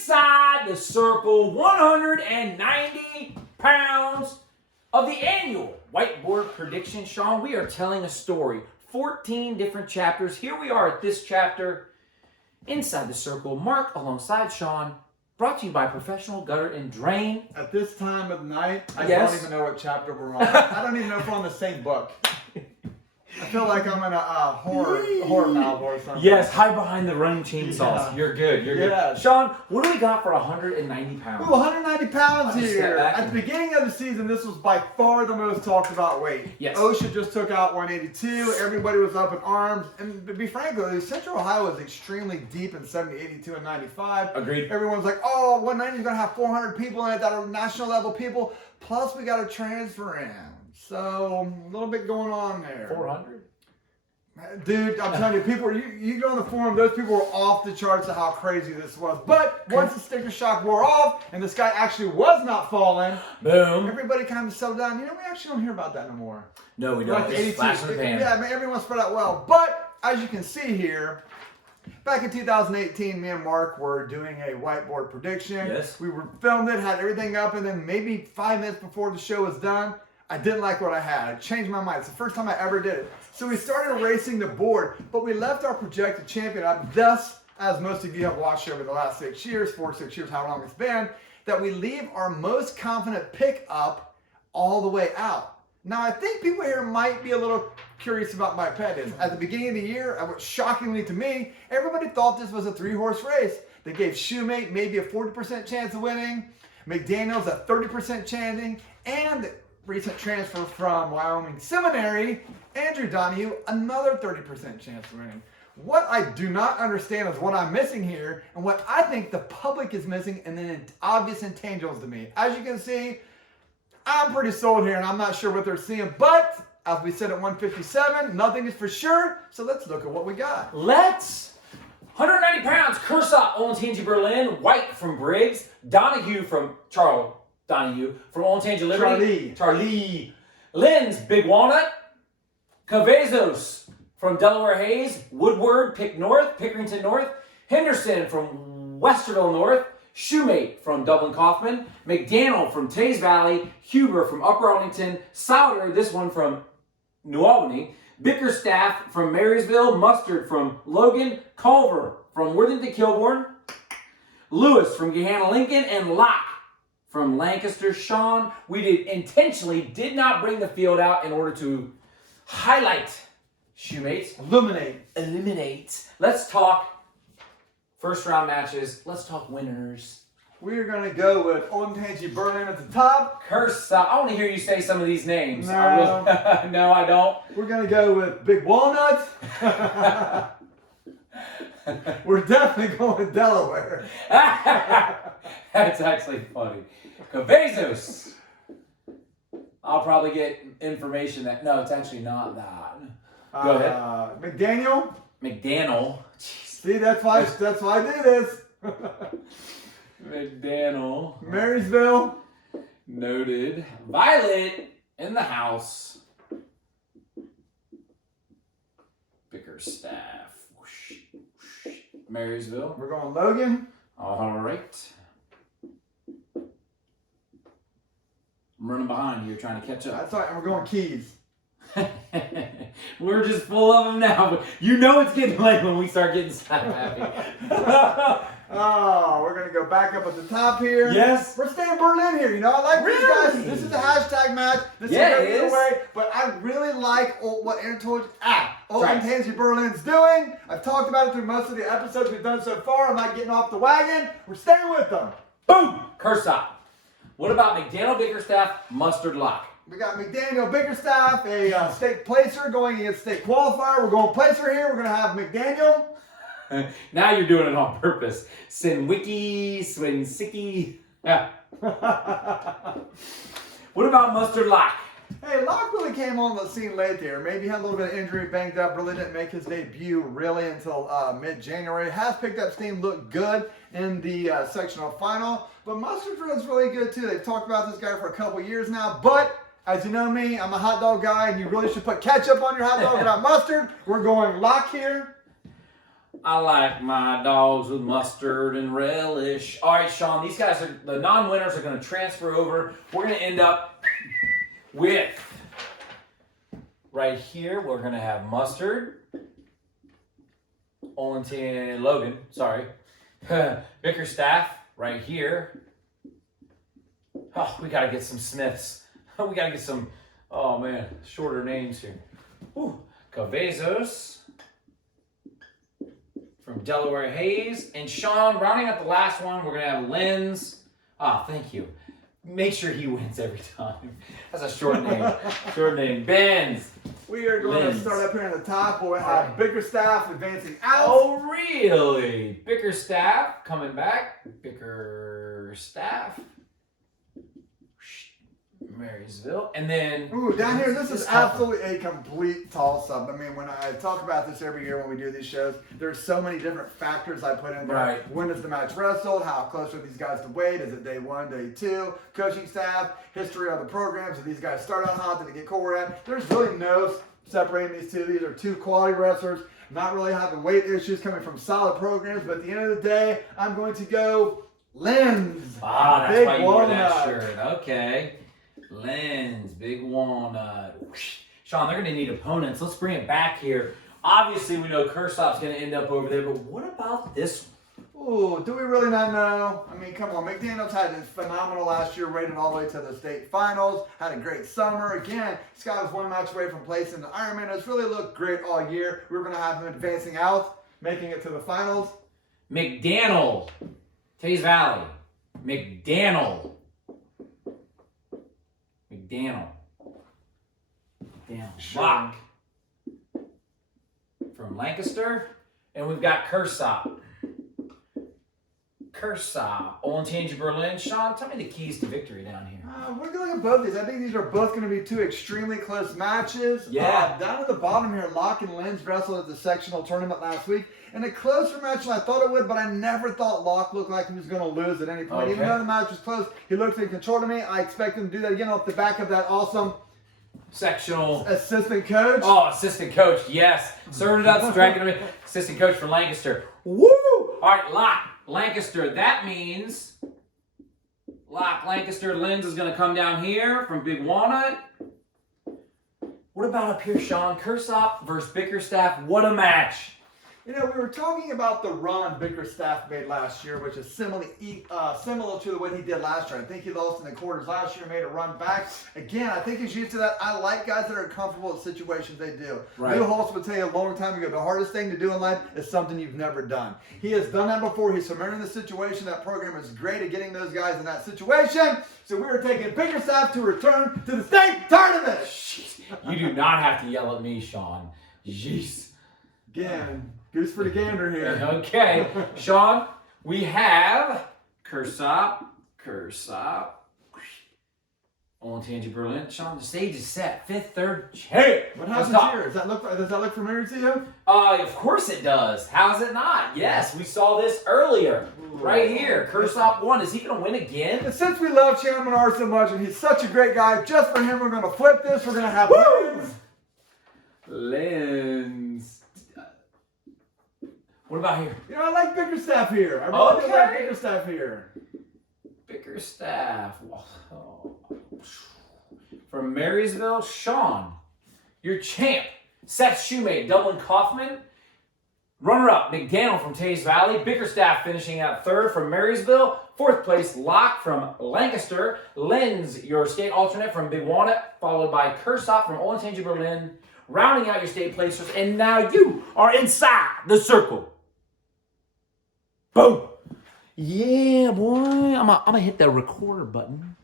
inside the circle, 190 pounds of the annual whiteboard prediction. Sean, we are telling a story, 14 different chapters. Here we are at this chapter, inside the circle. Mark alongside Sean, brought to you by Professional Gutter and Drain. At this time of night, I Yes. don't even know what chapter we're on. I don't even know if we're on the same book. I feel like I'm in a horror novel or something. Yes, hide behind the running chainsaws. Yeah. You're good. You're good. Yeah. Sean, what do we got for 190 pounds? Ooh, 190 pounds Let's step here. back At the beginning of the season, this was by far the most talked about weight. Yes. OSHA just took out 182. Everybody was up in arms. And to be frank, though, Central Ohio is extremely deep in 70, 82, and 95. Agreed. Everyone's like, oh, 190 is going to have 400 people in it that are national level people. Plus, we got to transfer in. So, a little bit going on there. 400? Dude, I'm telling you, people, you go on the forum, those people were off the charts of how crazy this was. But once the sticker shock wore off and this guy actually was not falling, Boom. everybody kind of settled down. You know, we actually don't hear about that no more. No, we don't. Like the It's 82. flash in the pan. Yeah, I mean, everyone spread out well. But as you can see here, back in 2018, me and Mark were doing a whiteboard prediction. Yes. We were filmed it, had everything up, and then maybe 5 minutes before the show was done, I didn't like what I had. I changed my mind. It's the first time I ever did it. So we started erasing the board, but we left our projected champion up. Thus, as most of you have watched over the last 6 years, 6 years, how long it's been, that we leave our most confident pick up all the way out. Now, I think people here might be a little curious about my bet is. At the beginning of the year, shockingly to me, everybody thought this was a 3-horse race. They gave Shoemate maybe a 40% chance of winning, McDaniels a 30% chancing, and recent transfer from Wyoming Seminary, Andrew Donahue, another 30% chance of winning. What I do not understand is what I'm missing here, and what I think the public is missing, and then obvious intangibles to me. As you can see, I'm pretty sold here, and I'm not sure what they're seeing, but as we said at 157, nothing is for sure, so let's look at what we got. Let's. 190 pounds, Kershaw, Olentangy Berlin, White from Briggs, Donahue from Charles Donahue from Olentangy Liberty. Charlie. Lynn's Big Walnut. Cavazos from Delaware Hayes. Woodward, Pickerington North. Henderson from Westerville North. Shoemate from Dublin Kaufman. McDaniel from Tays Valley. Huber from Upper Arlington. Souder, this one from New Albany. Bickerstaff from Marysville. Mustard from Logan. Culver from Worthington Kilbourne. Lewis from Gahanna Lincoln. And Locke from Lancaster. Sean, we did not bring the field out in order to highlight Shoemates. Eliminate. Let's talk first round matches. Let's talk winners. We're going to go with Olentangy Berlin at the top. Kershaw. I want to hear you say some of these names. No. I will. No, I don't. We're going to go with Big Walnut. We're definitely going to Delaware. That's actually funny. Cavazos. I'll probably get information that, no, it's actually not that. Go ahead. McDaniel. Jeez. See, that's why I do this. McDaniel. Marysville. Noted. Violet in the house. Bickerstaff. Whoosh, whoosh. Marysville. We're going Logan. All right. I'm running behind here trying to catch up. That's right, and we're going Keys. We're just full of them now, but you know it's getting late when we start getting slap happy. Oh, we're going to go back up at the top here. Yes. We're staying Berlin here. You know, I like these Really? guys. This is a hashtag match. This Yeah, is it either is. way. But I really like what Right. Olentangy Berlin's doing. I've talked about it through most of the episodes we've done so far. I'm not getting off the wagon. We're staying with them. Boom! Kershaw. What about McDaniel, Bickerstaff, Mustard, Locke? We got McDaniel Bickerstaff, a state placer going against state qualifier. We're going placer here. We're going to have McDaniel. Now you're doing it on purpose. Sinwicki, Swinsicki. Yeah. What about Mustard, Locke? Hey, Locke really came on the scene late there. Maybe had a little bit of injury, banged up, really didn't make his debut really until mid-January. Has picked up steam, looked good in the sectional final. But Mustard was really good too. They've talked about this guy for a couple years now. But as you know me, I'm a hot dog guy, and you really should put ketchup on your hot dog, not mustard. We're going Locke here. I like my dogs with mustard and relish. All right, Sean, these guys are the non-winners are going to transfer over. We're going to end up with right here. We're going to have mustard. Logan, sorry. Bickerstaff right here. Oh, we got to get some Smiths. We got to get some, oh man, shorter names here. Ooh, Cavazos from Delaware Hayes. And Sean, rounding out the last one, we're going to have Lens. Ah, thank you. Make sure he wins every time. That's a short name. Short name. Benz. We are going to start up here in the top. We'll have Bickerstaff advancing out. Oh, really? Bickerstaff coming back. Bickerstaff. Marysville. And then... Ooh, down here, this is absolutely a complete toss-up. I mean, when I talk about this every year when we do these shows, there's so many different factors I put in there. Right. When is the match wrestled? How close are these guys to weight? Is it day 1, day 2? Coaching staff, history of the programs. Did these guys start out hot? Did they get cold at? There's really no separating these two. These are two quality wrestlers, not really having weight issues, coming from solid programs. But at the end of the day, I'm going to go Lens. Ah, that's Big why you wore that walnut. shirt. Okay. Lens, Big Walnut. Whoosh. Sean, they're going to need opponents. Let's bring it back here. Obviously, we know Kursop's going to end up over there, but what about this one? Ooh, do we really not know? I mean, come on. McDaniels had this phenomenal last year, rated all the way to the state finals. Had a great summer. Again, this guy was one match away from placing the Ironman. It's really looked great all year. We were going to have him advancing out, making it to the finals. McDaniel. Taze Valley. McDaniel. Sure. Bach from Lancaster. And we've got Kursop. Olentangy Berlin. Sean, tell me the keys to victory down here. We're going to look at both these. I think these are both going to be two extremely close matches. Yeah. Down at the bottom here, Locke and Lens wrestled at the sectional tournament last week. And a closer match than I thought it would, but I never thought Locke looked like he was going to lose at any point. Okay. Even though the match was close, he looked in control to me. I expect him to do that again off the back of that awesome Sectional. assistant coach. Oh, assistant coach, yes. Served it up, striking him in. Assistant coach for Lancaster. Woo! All right, Locke, Lancaster. That means Locke, Lancaster, Lens is going to come down here from Big Walnut. What about up here, Sean? Kursop versus Bickerstaff. What a match. You know, we were talking about the run Bickerstaff made last year, which is similar to what he did last year. I think he lost in the quarters last year, made a run back. Again, I think he's used to that. I like guys that are comfortable with situations they do. Right. Lou Holtz would tell you a long time ago, the hardest thing to do in life is something you've never done. He has done that before. He's familiar in the situation. That program is great at getting those guys in that situation. So we are taking Bickerstaff to return to the state tournament. Jeez. You do not have to yell at me, Sean. Jeez. Again, goose for the gander here. Okay, Sean, we have Kursop, Olentangy Berlin. Sean, the stage is set. 5th, 3rd, champ. What happens here? Does that look familiar to you? Of course it does. How's it not? Yes, we saw this earlier. Right here. Kursop won. Is he going to win again? And since we love Chairman R so much and he's such a great guy, just for him, we're going to flip this. We're going to have Lens. What about here? You know, I like Bickerstaff here. I really do like Bickerstaff here. Bickerstaff. Oh. From Marysville, Sean. Your champ. Seth Shoemate, Dublin Kaufman. Runner-up, McDaniel from Taze Valley. Bickerstaff finishing out 3rd from Marysville. 4th place, Locke from Lancaster. Lens, your state alternate from Big Walnut. Followed by Kursop from Olentangy Berlin. Rounding out your state placers. And now you are inside the circle. Boom. Yeah, boy. I'm gonna hit the recorder button.